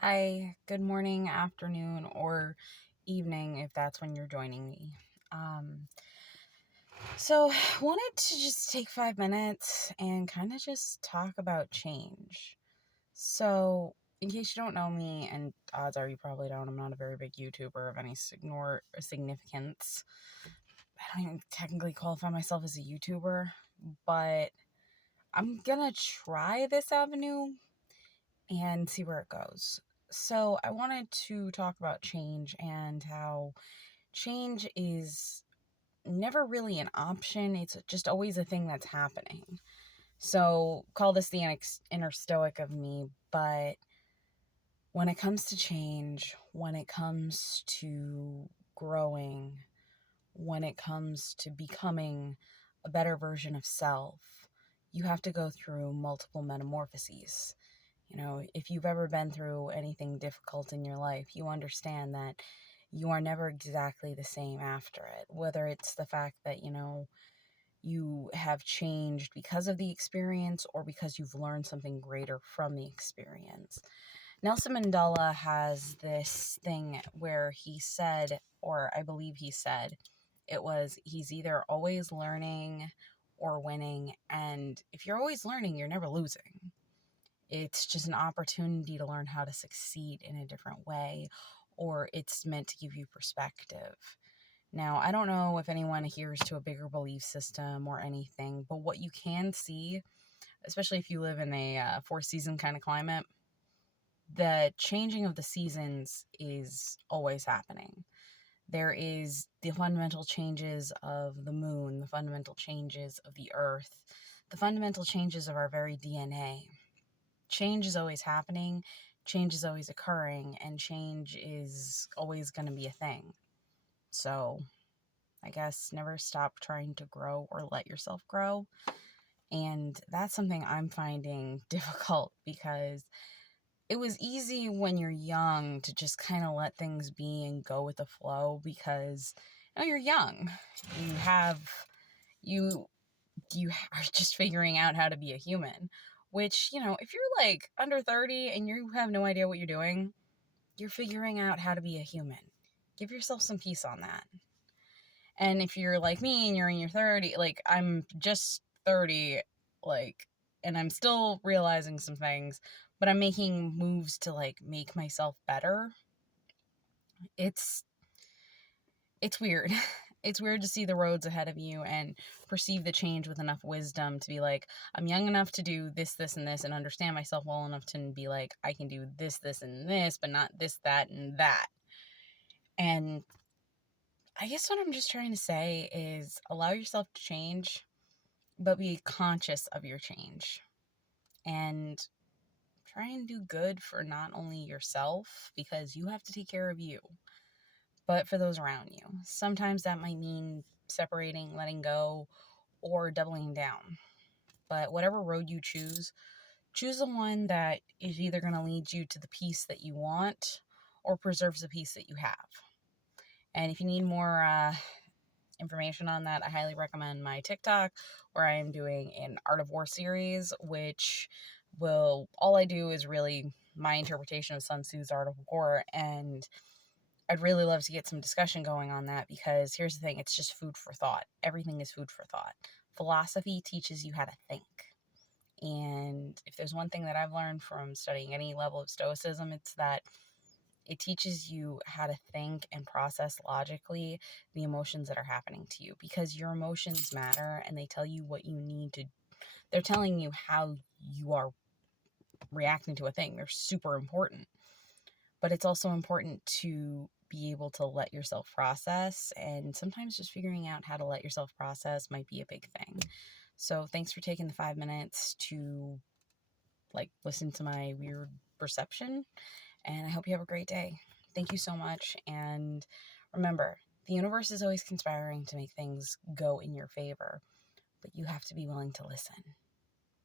Hi, good morning, afternoon, or evening if that's when you're joining me. Um, so, wanted to just take 5 minutes and kind of just talk about change. So, in case you don't know me, and odds are you probably don't, I'm not a very big YouTuber of any significance. I don't even technically qualify myself as a YouTuber, but I'm gonna try this avenue and see where it goes. So, I wanted to talk about change and how change is never really an option, it's just always a thing that's happening. So, call this the inner stoic of me, but when it comes to change, when it comes to growing, when it comes to becoming a better version of self, you have to go through multiple metamorphoses. If you've ever been through anything difficult in your life, you understand that you are never exactly the same after it. Whether it's the fact that, you have changed because of the experience or because you've learned something greater from the experience. Nelson Mandela has this thing where he said, or I believe he said, it was he's either always learning or winning. And if you're always learning, you're never losing. It's just an opportunity to learn how to succeed in a different way, or it's meant to give you perspective. Now, I don't know if anyone adheres to a bigger belief system or anything, but what you can see, especially if you live in a four-season kind of climate, the changing of the seasons is always happening. There is the fundamental changes of the moon, the fundamental changes of the earth, the fundamental changes of our very DNA. Change is always happening, change is always occurring, and change is always going to be a thing. So, I guess never stop trying to grow or let yourself grow. And that's something I'm finding difficult because it was easy when you're young to just kind of let things be and go with the flow because you're young. You have you you are just figuring out how to be a human, which, if you're like under 30 and you have no idea what you're doing, you're figuring out how to be a human. Give yourself some peace on that. And if you're like me and you're in your 30, like I'm just 30, like, and I'm still realizing some things, but I'm making moves to like make myself better. It's it's weird. It's weird to see the roads ahead of you and perceive the change with enough wisdom to be like, I'm young enough to do this, this, and this, and understand myself well enough to be like, I can do this, this, and this, but not this, that, and that. And I guess what I'm just trying to say is allow yourself to change, but be conscious of your change. And try and do good for not only yourself, because you have to take care of you, but for those around you. Sometimes that might mean separating, letting go, or doubling down. But whatever road you choose the one that is either going to lead you to the peace that you want or preserves the peace that you have. And if you need more information on that, I highly recommend my TikTok, where I am doing an Art of War series, which all I do is really my interpretation of Sun Tzu's Art of War. And I'd really love to get some discussion going on that because here's the thing, it's just food for thought. Everything is food for thought. Philosophy teaches you how to think. And if there's one thing that I've learned from studying any level of Stoicism, it's that it teaches you how to think and process logically the emotions that are happening to you, because your emotions matter and they tell you what you need to. They're telling you how you are reacting to a thing. They're super important. But it's also important to be able to let yourself process, and sometimes just figuring out how to let yourself process might be a big thing. So thanks for taking the 5 minutes to listen to my weird perception, and I hope you have a great day. Thank you so much, and remember, the universe is always conspiring to make things go in your favor, but you have to be willing to listen.